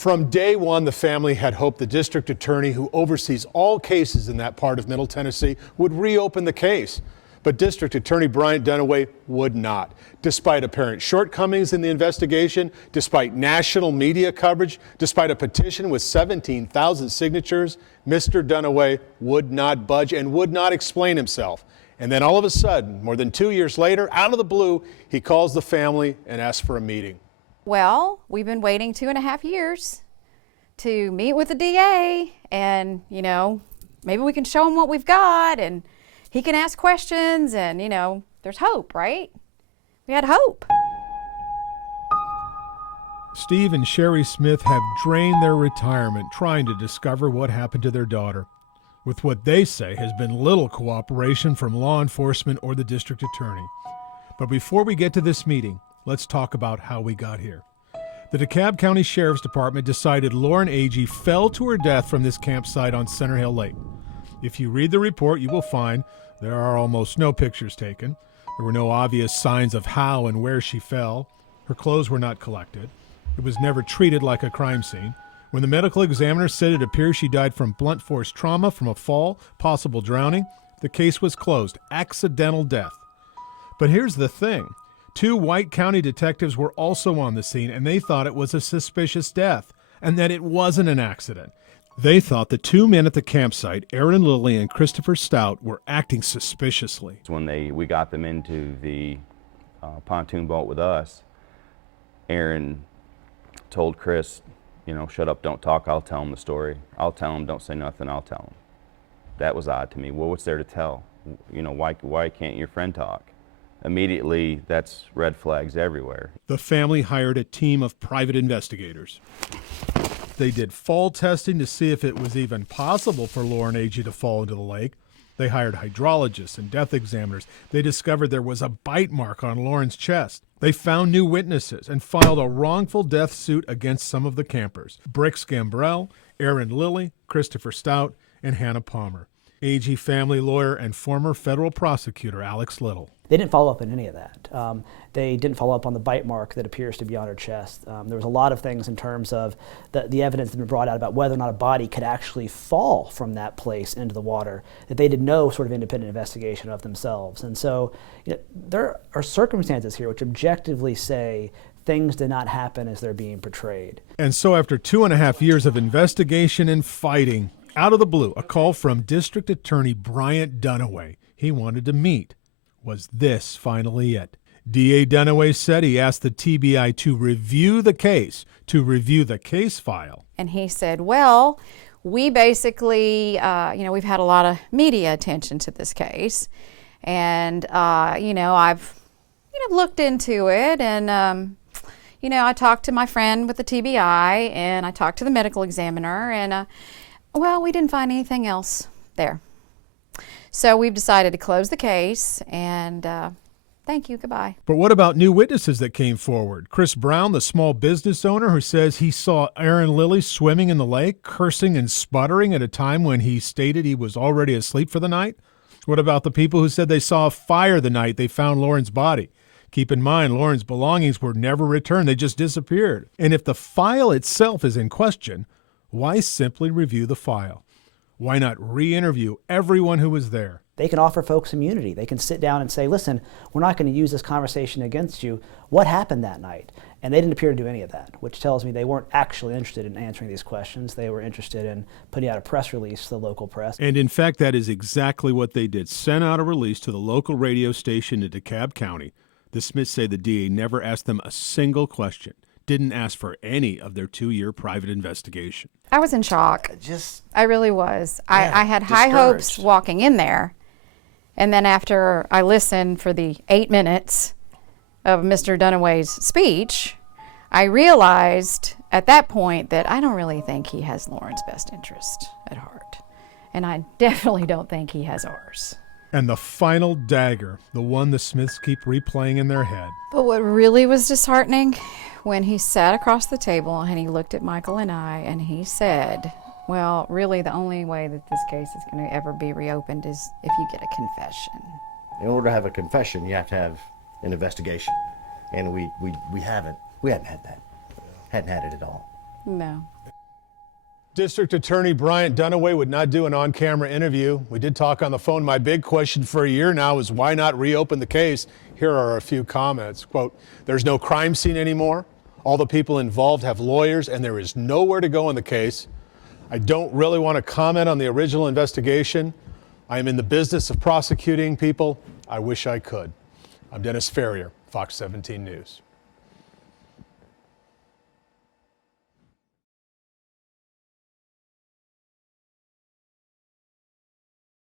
From day one, the family had hoped the district attorney who oversees all cases in that part of Middle Tennessee would reopen the case. But District Attorney Bryant Dunaway would not. Despite apparent shortcomings in the investigation, despite national media coverage, despite a petition with 17,000 signatures, Mr. Dunaway would not budge and would not explain himself. And then all of a sudden, more than 2 years later, out of the blue, he calls the family and asks for a meeting. Well, we've been waiting 2.5 years to meet with the DA, and, maybe we can show him what we've got, and he can ask questions, and, there's hope, right? We had hope. Steve and Sherry Smith have drained their retirement trying to discover what happened to their daughter, with what they say has been little cooperation from law enforcement or the district attorney. But before we get to this meeting, let's talk about how we got here. The DeKalb County Sheriff's Department decided Lauren Agee fell to her death from this campsite on Center Hill Lake. If you read the report, you will find there are almost no pictures taken. There were no obvious signs of how and where she fell. Her clothes were not collected. It was never treated like a crime scene. When the medical examiner said it appears she died from blunt force trauma from a fall, possible drowning, the case was closed. Accidental death. But here's the thing. 2 White County detectives were also on the scene, and they thought it was a suspicious death and that it wasn't an accident. They thought the 2 men at the campsite, Aaron Lilly and Christopher Stout, were acting suspiciously. When we got them into the pontoon boat with us, Aaron told Chris, shut up, don't talk, I'll tell him the story. I'll tell him, don't say nothing, I'll tell him. That was odd to me. Well, what's there to tell? Why can't your friend talk? Immediately, that's red flags everywhere. The family hired a team of private investigators. They did fall testing to see if it was even possible for Lauren Agee to fall into the lake. They hired hydrologists and death examiners. They discovered there was a bite mark on Lauren's chest. They found new witnesses and filed a wrongful death suit against some of the campers: Brix Gambrell, Aaron Lilly, Christopher Stout, and Hannah Palmer. Agee family lawyer and former federal prosecutor Alex Little. They didn't follow up on any of that. They didn't follow up on the bite mark that appears to be on her chest. There was a lot of things in terms of the evidence that had been brought out about whether or not a body could actually fall from that place into the water, that they did no sort of independent investigation of themselves. And so there are circumstances here which objectively say things did not happen as they're being portrayed. And so after 2.5 years of investigation and fighting, out of the blue, a call from District Attorney Bryant Dunaway. He wanted to meet. Was this finally it? D.A. Dunaway said he asked the TBI to review the case file. And he said, well, we basically, we've had a lot of media attention to this case. And, I've looked into it, and, I talked to my friend with the TBI, and I talked to the medical examiner, and, we didn't find anything else there. So we've decided to close the case, and thank you, goodbye. But what about new witnesses that came forward? Chris Brown, the small business owner who says he saw Aaron Lilly swimming in the lake, cursing and sputtering at a time when he stated he was already asleep for the night? What about the people who said they saw a fire the night they found Lauren's body? Keep in mind, Lauren's belongings were never returned. They just disappeared. And if the file itself is in question, why simply review the file? Why not re-interview everyone who was there? They can offer folks immunity. They can sit down and say, listen, we're not going to use this conversation against you. What happened that night? And they didn't appear to do any of that, which tells me they weren't actually interested in answering these questions. They were interested in putting out a press release to the local press. And in fact, that is exactly what they did. Sent out a release to the local radio station in DeKalb County. The Smiths say the DA never asked them a single question. Didn't ask for any of their 2-year private investigation. I was in shock. I really was. I had high hopes walking in there. And then after I listened for the 8 minutes of Mr. Dunaway's speech, I realized at that point that I don't really think he has Lauren's best interest at heart. And I definitely don't think he has ours. And the final dagger, the one the Smiths keep replaying in their head. But what really was disheartening, when he sat across the table and he looked at Michael and I and he said, well, really the only way that this case is going to ever be reopened is if you get a confession. In order to have a confession, you have to have an investigation. And we hadn't had that. Hadn't had it at all. No. District Attorney Bryant Dunaway would not do an on-camera interview. We did talk on the phone. My big question for a year now is why not reopen the case? Here are a few comments. Quote, there's no crime scene anymore. All the people involved have lawyers and there is nowhere to go in the case. I don't really want to comment on the original investigation. I am in the business of prosecuting people. I wish I could. I'm Dennis Ferrier, Fox 17 News.